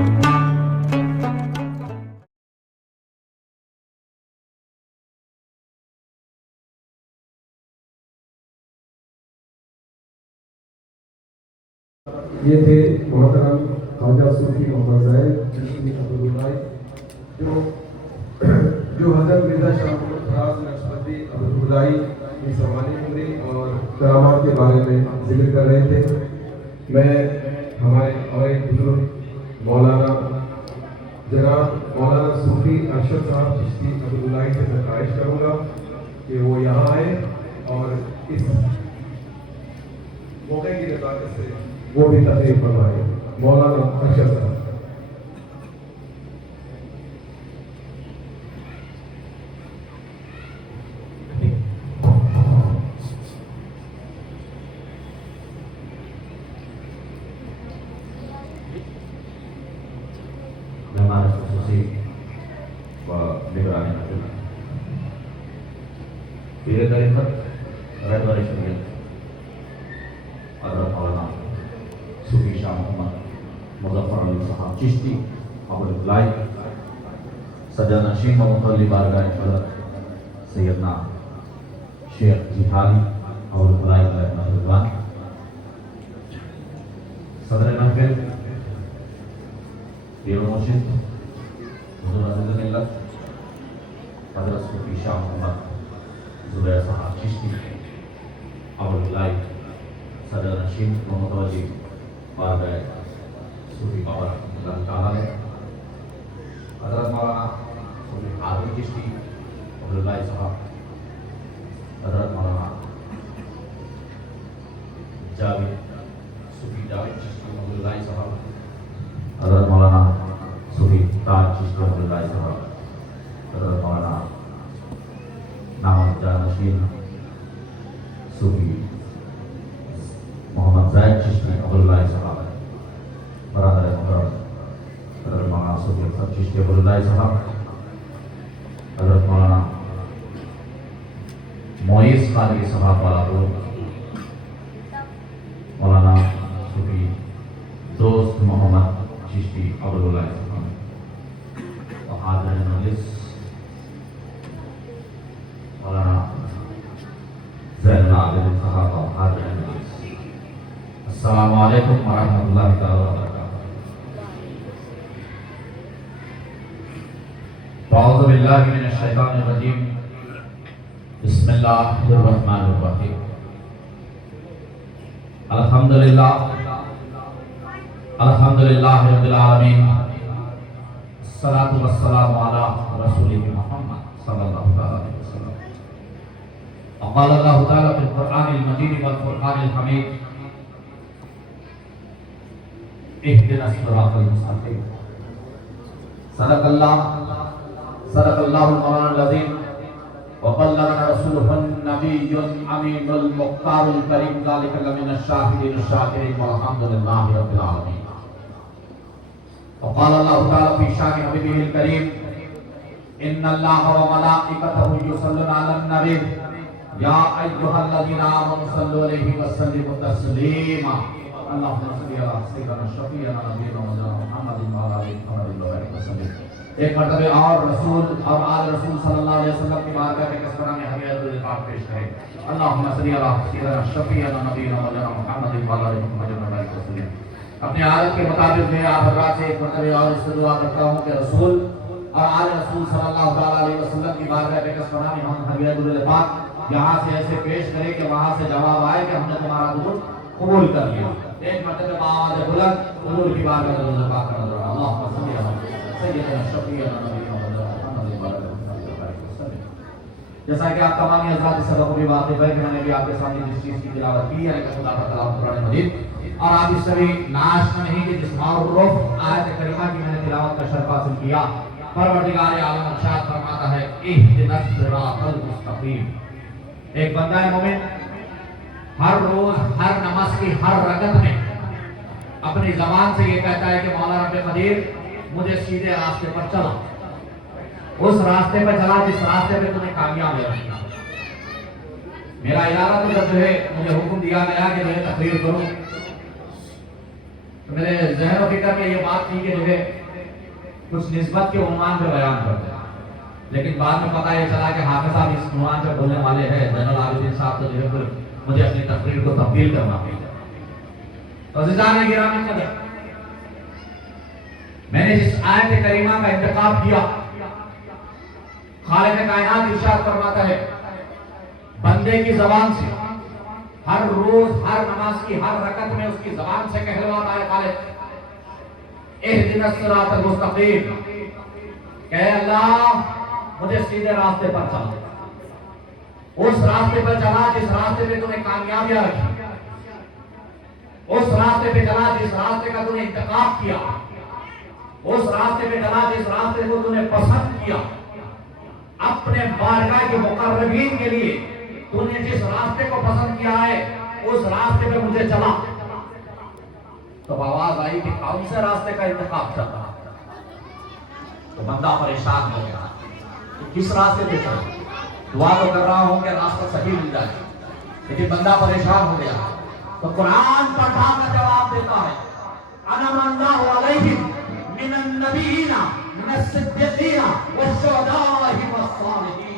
یہ تھے محترم خواجہ صوفی محمد زید چشتی عبداللہ جو حضرت مرزا شاہ محمد فراز نقشبندی عبداللہ کی سوانح عمری اور کرامات کے بارے میں ذکر کر رہے تھے. میں ہمارے اور ایک بزرگ مولانا جناب مولانا صوفی ارشد صاحب چشتی عبداللہ سے درخواست کروں گا کہ وہ یہاں آئے اور اس موقع کی نزاکت سے وہ بھی تقریر فرمائے. مولانا ارشد صاحب. مہمان خصوصی و نگران حضور پیر طریقت رہبر شریعت حضرت مولانا صوفی شاہ محمد مظفر علی صاحب چشتی عبداللہ سجا نشین و متولی بارگاہ حضرت سیدنا شیخ جہانی عبداللہ علیہ رضوان صدر محفل پیر و مرشد حضور عزیز ملت حضرت صوفی شاہ محمد زبیر صاحب چشتی عبداللہ صدر نشین و متولی بارگاہ صوفی بابا اللہ تعالی حضرت مولانا صوفی عادل چشتی عبداللہ صاحب حضرت مولانا جاوید صوفی جاوید چشتی عبداللہ صاحب حضرت مولانا صوفی تاج چشتی عبداللہ صاحب حضرت مولانا نامت جانشین صوفی محمد زید چشتی عبداللہ صاحب برادر محترم حضرت مولانا صوفی اکثر چشتی عبداللہ صاحب حضرت مولانا معیز قادری صاحب والا مولانا صوفی دوست محمد چشتی عبداللہ صاحب و حاضرین مجلس مولانا زین العابدین صاحب و حاضرین مجلس. السلام علیکم ورحمۃ اللہ تعالی وبرکاتہ. اعوذ باللہ من الشیطان الرجیم. بسم اللہ الرحمن الرحیم. الحمدللہ الحمدللہ رب العالمین. الصلاۃ والسلام علی رسولہ محمد صلی اللہ علیہ وسلم. وقال اللہ تعالی فی القرآن المجید والفرقان الحمید اهدنا الصراط المستقیم. صدق اللہ المولانا العظیم وبلغنا رسوله النبی الامین المختار الکریم ذلک لمن الشاہدین الشاکرین والحمد للہ رب العالمین. وقال اللہ تعالی فی شان حبیبہ الکریم ان اللہ وملائکتہ یصلون علی النبی یا ایھا الذین آمنوا صلوا علیہ وسلموا تسلیما. اللہم صل علی سیدنا شفیعنا نبینا محمد وعلی آلہ محمد وسلم. ایک مرتبہ اور رسول اور آل رسول صلی اللہ علیہ وسلم کی بارگاہ میں کسبرہ میں ہمیں عدد پاک پیش کرے. اللہم صل علی سیدنا شفیعنا نبینا محمد وعلی آلہ محمد وسلم. اپنے عادت کے مطابق میں آپ حضرات سے ایک مرتبہ اور اس دعا کرتا ہوں کہ رسول اور آل رسول صلی اللہ علیہ وسلم کی بارگاہ میں کسبرہ میں ہم ہمیں عدد پاک یہاں سے ایسے پیش کرے کہ وہاں سے جواب آئے کہ ہم نے تمہارا درود قبول کر لیا. ایک مرتبہ آواز بلند قبول کی بارگاہ میں درود پاک کرنا ضرورا. اللہم صل علی سیدنا شفیعنا نبینا محمد وعلی آلہ وسلم. جیسا کہ آپ تمام حضرات اس سبق کو بھی واقف ہے کہ میں نے بھی آپ کے سامنے جس چیز کی تلاوت کی ہے کہ خدا کا کلام قرآن مجید اور آپ اس سے بھی ناشنا نہیں کہ جس معروف آیت کریمہ کی میں نے تلاوت کا شرف حاصل کیا. پروردگار عالم ارشاد فرماتا ہے اہدنا الصراط المستقیم. ایک بندہ مومن ہر روز ہر نماز کی ہر رکعت میں اپنی زبان سے یہ کہتا ہے کہ مولا رب قدیر مجھے سیدھے راستے پر چلا. اس راستے پر چلا جس راستے پہ تمہیں کامیاب رکھنا. میرا ارادہ تو جب جو ہے مجھے حکم دیا گیا کہ میں تقریر کروں تو میرے ذہن و فکر میں یہ بات تھی کہ جو ہے کچھ نسبت کے عنوان پہ بیان کرتے ہیں، لیکن بعد میں پتہ یہ چلا کہ حافظ صاحب اس عنوان پہ بولنے والے ہیں، زین العابدین صاحب، تو جو ہے پھر مجھے اپنی تقریر کو تبدیل کرنا پڑا۔ تو عزیزان گرامی قدر، میں نے جس آیت کریمہ کا انتخاب کیا، خالق کائنات ارشاد فرماتا ہے بندے کی زبان سے ہر روز ہر نماز کی ہر رکعت میں اس کی زبان سے کہلواتا ہے خالق اہدنا الصراط المستقیم، کہ اللہ مجھے سیدھے راستے پر چلا، اس راستے پر چلا جس راستے پہ تو نے کامیابیاں رکھی، اس راستے پہ چلا جس راستے کا تو نے انتخاب کیا، اس راستے پہ چلا جس راستے کو تو نے پسند کیا، اپنے بارگاہ کے مقربین کے لیے تو نے جس راستے کو پسند کیا ہے اس راستے پہ مجھے چلا۔ تو آواز آئی کہ کون سے راستے کا انتخاب کرتا، تو بندہ پریشان ہو گیا کہ کس راستے پہ چلا، دعا تو کر رہا ہوں کہ راستہ صحیح مل جائے، لیکن بندہ پریشان ہو گیا۔ تو قرآن پڑھا کا جواب دیتا ہے انعم اللہ علیہم من النبیین من الصدیقین والشہداء والصالحین۔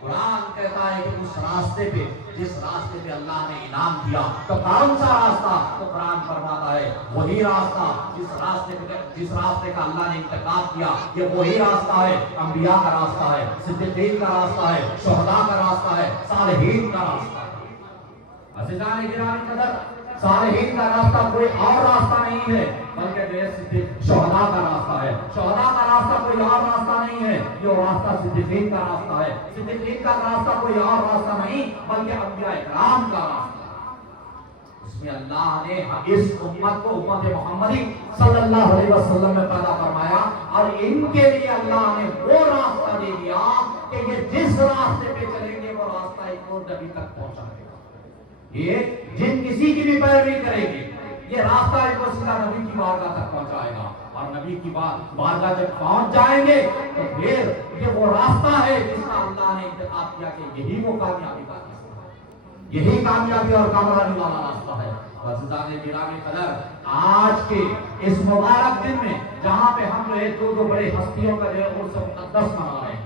قرآن کہتا ہے کہ اس راستے پہ جس راستے پہ اللہ نے انعام دیا، تو کون سا راستہ؟ تو قرآن فرماتا ہے وہی راستہ جس راستے کا اللہ نے انتخاب کیا، یہ وہی راستہ ہے، انبیاء کا راستہ ہے، صدیقین کا راستہ ہے، شہداء کا راستہ ہے، صالحین کا راستہ ہے۔ عزیزان گرامی قدر، صالحین کا راستہ کوئی اور راستہ نہیں ہے بلکہ شہداء کا راستہ ہے، شہداء کا راستہ کوئی اور راستہ نہیں ہے، یہ راستہ صدیقین کا راستہ ہے، صدیقین کا راستہ کوئی اور راستہ نہیں بلکہ انبیاء کرام کا راستہ ہے۔ اس میں اللہ نے اس امت کو امت محمدی صلی اللہ علیہ وسلم میں پیدا فرمایا، اور ان کے لیے اللہ نے وہ راستہ دے دیا کہ یہ جس راستے پہ چلیں گے وہ راستہ ایک اور نبی تک پہنچا دے گا۔ یہ جن کسی کی بھی پیروی کرے گی یہ راستہ ایک اور سیدھا نبی کی بارگاہ تک پہنچائے گا، اور نبی کی بارگاہ جب پہنچ جائیں گے تو پھر یہ وہ راستہ ہے جس کا اللہ نے انتخاب کیا کہ یہی وہ کامیابی کا راستہ ہے، یہی کامیابی اور کامیابی والا راستہ ہے۔ عزیزان گرامی قدر، آج کے اس مبارک دن میں جہاں پہ ہم جو ہے دو بڑے ہستیوں کا جو ہے عرس مقدس منا رہے ہیں،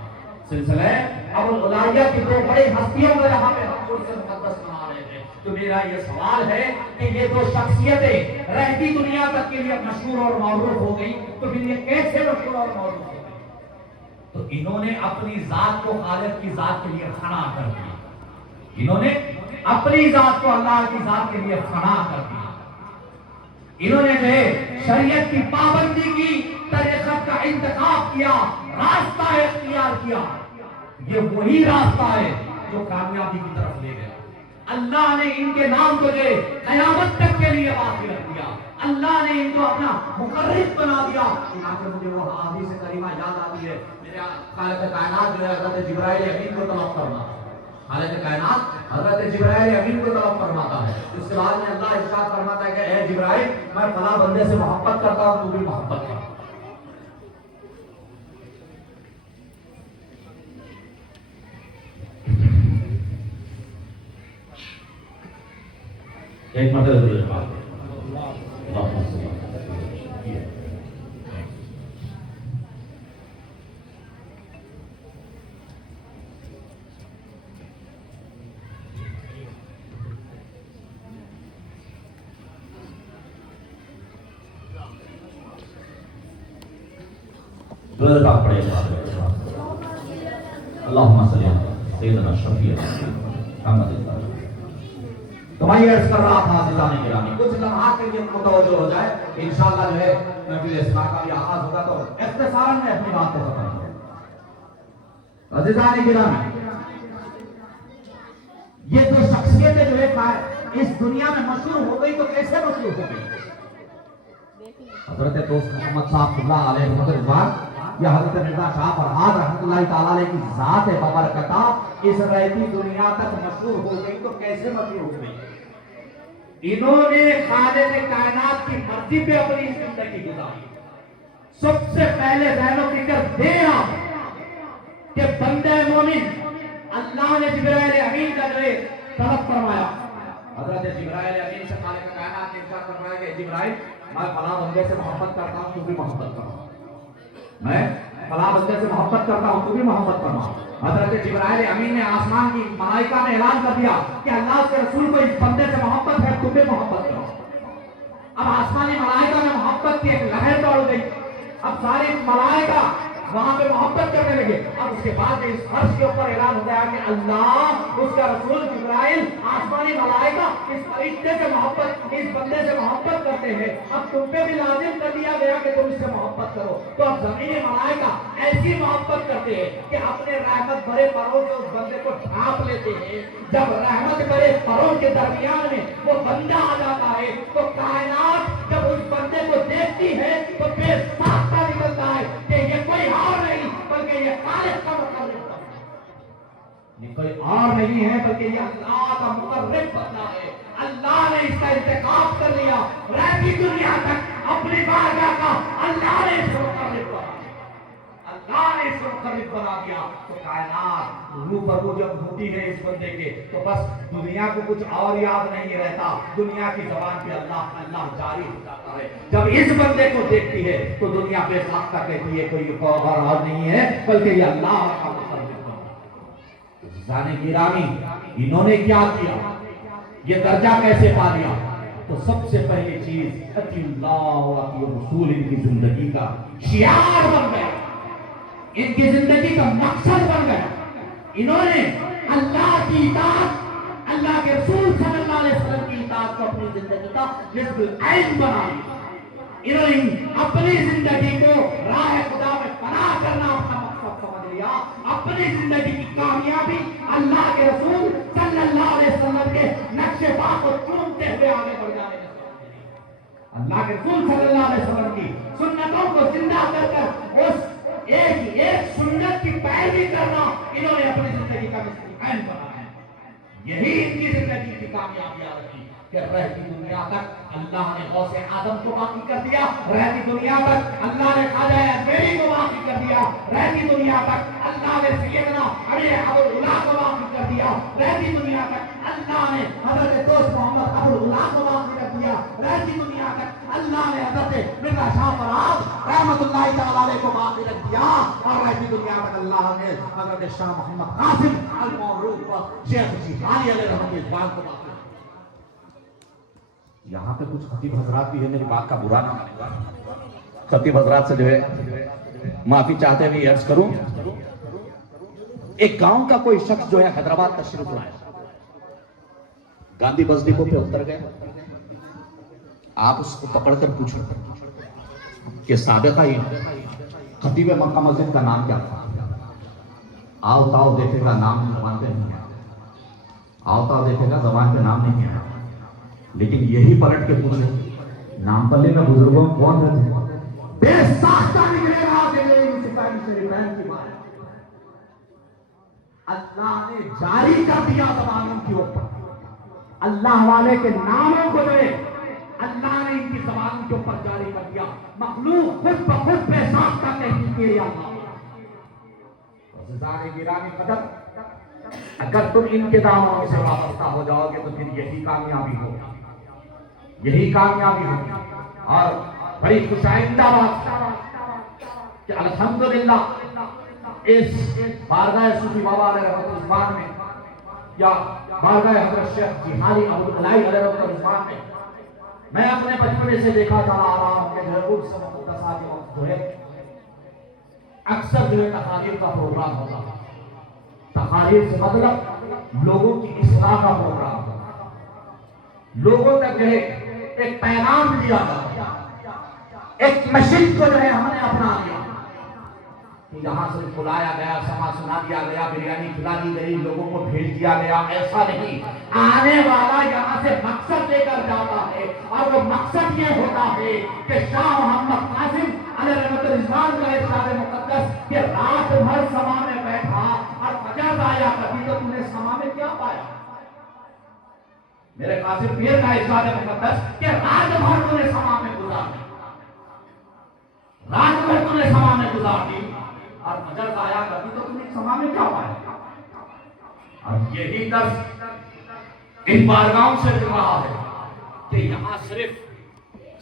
سلسلہ ابو العالیہ کی دو بڑی ہستیوں کا جہاں پہ ہم عرس مقدس منا رہے ہیں، تو میرا یہ سوال ہے کہ یہ دو شخصیتیں رہتی دنیا تک کے لیے مشہور اور معروف ہو گئی، تو پھر یہ کیسے مشہور اور معروف ہو گئی؟ تو انہوں نے اپنی ذات کو خالق کی ذات کے لیے فنا کر دیا، انہوں نے اپنی ذات کو اللہ کی ذات کے لیے فنا کر دیا، انہوں نے جو ہے شریعت کی پابندی کی، طریقت کا انتخاب کیا، راستہ اختیار کیا۔ یہ وہی راستہ ہے جو کامیابی کی طرف لے گیا۔ اللہ نے ان کے نام کو جو قیامت تک کے لیے باقی رکھ دیا، اللہ نے ان کو اپنا مقرب بنا دیا۔ چنانچہ مجھے وہ حدیث کریمہ یاد آتی ہے، میرے خالق کائنات جو ہے حضرت جبرائیل امین کو طلب کرنا، خالق کائنات حضرت جبرائیل امین کو طلب فرماتا ہے۔ اس کے بعد میں اللہ ارشاد فرماتا ہے کہ اے جبرائیل، میں فلاں بندے سے محبت کرتا ہوں، تو بھی محبت کر۔ ایک مرتبہ ضرور بات پڑے اللہم صلی اللہ سیدنا شفیع محمد۔ تو میں یہ عرض کر رہا تھا عزیزان گرامی، کچھ لمحات کے لیے متوجہ ہو جائے، انشاءاللہ جو ہے محفل اصلاح کا بھی آغاز ہوگا، تو اختصاراً میں اپنی بات کو ختم کروں۔ عزیزان گرامی، یہ دو شخصیتیں جو ہے اس دنیا میں مشہور ہو گئی، تو کیسے مشہور ہو گئی؟ حضرت دوست محمد صاحب اللہ علیہ وسلم یا حضرت مرزا شاہ فرہاد رحمۃ اللہ تعالیٰ علیہ کی ذات ببرکتہ اس رہتی دنیا تک مشہور ہو گئی، تو کیسے مشہور ہو گئی؟ انہوں نے خالق کائنات کی مرضی پہ اپنی زندگی گزاری۔ سب سے پہلے ذہن و فکر دیا کہ بندہ مومن اللہ نے جبرائیل امین کا جو ہے طلب فرمایا، حضرت جبرائیل امین سے خالق کائنات نے ارشاد فرمایا کہ جبرائیل میں فلاں بندے سے محبت کرتا ہوں تو بھی محبت کرو، میں فلاں بندے سے محبت کرتا ہوں تو بھی محبت کرنا۔ حضرت جبرائیل امین نے آسمان کی ملائکہ نے اعلان کر دیا کہ اللہ کے رسول کو اس بندے سے محبت ہے، تم بھی محبت کرو۔ اب آسمانی ملائکہ نے محبت کی ایک لہر دوڑ گئی، اب ساری ملائکہ وہاں پہ محبت کرنے لگے۔ اب اس کے بعد اس فرش کے اوپر اعلان ہو گیا کہ اللہ، اس کا رسول جبرائیل، آسمانی ملائکہ اس فرشتے سے محبت، اس بندے سے محبت کرتے ہیں، اب تم پہ بھی لازم کر دیا گیا کہ تم اس سے محبت کرو۔ تو اب زمینی ملائکہ ایسی محبت کرتے ہیں کہ اپنے رحمت بھرے پروں سے اس بندے کو ڈھانپ لیتے ہیں۔ جب رحمت بھرے پروں کے درمیان میں وہ بندہ آ جاتا ہے تو کائنات جب اس بندے کو دیکھتی ہے تو بے ساختہ نکلتا ہے کہ یہ کوئی اور نہیں بلکہ یہ خالق کا مقرب ہے، یہ کوئی اور نہیں ہے بلکہ یہ اللہ کا مقرب بندہ ہے۔ اللہ نے اس کا انتخاب کر لیا، رہتی دنیا تک اپنی بارگاہ کا اللہ نے اس کو مقرب بنا دیا، اللہ نے اس کو مقرب بنا دیا۔ تو کائنات روح پر روح جب ہوتی ہے اس بندے کے تو بس دنیا کو کچھ اور یاد نہیں رہتا، دنیا کی زبان پہ اللہ اللہ جاری ہو جاتا ہے۔ جب اس بندے کو دیکھتی ہے تو دنیا بے ساختہ کہتی ہے کوئی اور نہیں ہے بلکہ یہ اللہ کا مقرب ہے۔ عزیزان گرامی، انہوں نے کیا کیا، یہ درجہ کیسے پا لیا؟ تو سب سے پہلی چیز اطیع اللہ و اطیع الرسول ان کی زندگی کا شعار بن گیا، ان کی زندگی کا مقصد بن گیا۔ انہوں نے اللہ کی اطاعت، اللہ کے رسول صلی اللہ علیہ وسلم کی اطاعت کو اپنی زندگی کا حزب العین بنا لیا۔ انہوں نے اپنی زندگی کو راہ خدا میں فنا کرنا اپنا مقصد سمجھ لیا، اپنی زندگی کی کامیابی اللہ کے رسول صلی اللہ علیہ وسلم کے نقش پا کو چومتے ہوئے آگے بڑھ جانے میں سمجھ لیا۔ اللہ کے رسول صلی اللہ علیہ وسلم کی سنتوں کو زندہ کر کر اس ایک سنت کی پیروی کرنا انہوں نے اپنی زندگی کا عین بنایا۔ یہی ان کی زندگی کی کامیابی رکھی کہ رہتی دنیا تک اللہ نے غوث اعظم کو باقی کر دیا، رہتی دنیا تک اللہ نے خواجہ اجمیری کو باقی کر دیا، رہتی دنیا تک اللہ نے سیدنا ابی ابوالعلا کو باقی کر دیا، رہتی دنیا تک اللہ نے حضرت دوست محمد ابوالعلا کو باقی کر دیا، رہتی دنیا تک اللہ نے حضرت مرزا شاہ فراز رحمت اللہ تعالی علیہ کو باقی رکھ دیا، اور رہتی دنیا تک اللہ نے حضرت شاہ محمد قاسم الموروث کو شیخ جیلانی علیہ رحمۃ اللہ کو باقی۔ یہاں پہ کچھ خطیب حضرات بھی ہے، میری بات کا برا نہ مانے گا، خطیب حضرات سے جو ہے معافی چاہتے ہوئے عرض کروں، ایک گاؤں کا کوئی شخص جو ہے حیدرآباد تشریف لایا، گاندھی بس ڈپو پہ اتر گئے، آپ اس کو پکڑ کر پوچھو کہ سابقہ خطیب مکہ مسجد کا نام کیا تھا؟ آؤ تاؤ دیکھے گا نام زبان پہ نہیں ہے، آؤ تاؤ دیکھے گا زبان پہ نام نہیں ہے، لیکن یہی پلٹ کے پوچھ لیں نام پلے میں بزرگوں کون رہتے؟ بے ساختہ نکلے گا کی بات۔ اللہ نے جاری کر دیا زبانوں کے اوپر، اللہ والے کے ناموں کو جو ہے اللہ نے ان کی زبانوں کے اوپر جاری کر دیا، مخلوق خود بخود بے ساختہ کہتی کہ یا اللہ۔ عزیزان گرامی قدر، اگر تم ان کے دامنوں سے وابستہ ہو جاؤ گے تو پھر یہی کامیابی ہوگی، یہی کامیابی ہوگی۔ اور بڑی خوش آئندہ بات کہ الحمدللہ اس بارگاہ صوفی بابا علیہ رحمۃ اللہ میں یا بارگاہ حضرت شیخ جیلانی علیہ رحمۃ اللہ میں اپنے بچپنے سے دیکھا جا رہا ہوں کہ جو ہے اکثر جو ہے تقاریر کا پروگرام ہوتا ہے، تقاریر سے مطلب لوگوں کی اصلاح کا پروگرام ہوتا ہے، لوگوں تک جو ہے ایک پیغام دیا جاتا ہے، ایک مشن کو جو ہے ہم نے اپنا لیا کہ یہاں سے بلایا گیا، سما سنا دیا گیا، بریانی کھلا دی گئی، لوگوں کو بھیج دیا گیا، ایسا نہیں۔ آنے والا یہاں سے مقصد لے کر جاتا ہے، اور وہ مقصد یہ ہوتا ہے کہ شاہ محمد قاسم علیہ رحمۃ اللہ کا ارشاد مقدس کہ رات بھر سما میں بیٹھا اور فجر آیا، کبھی تو تم نے سما میں کیا پایا؟ میرے قاسم پیر کا ارشاد مقدس کہ رات بھر تم نے سما میں گزار دی، رات بھر تم نے سما میں گزار دی اور فجر آیا، کبھی تو تم نے سما میں کیا پایا؟ اور یہی درس ان بارگاہوں سے مل رہا ہے کہ یہاں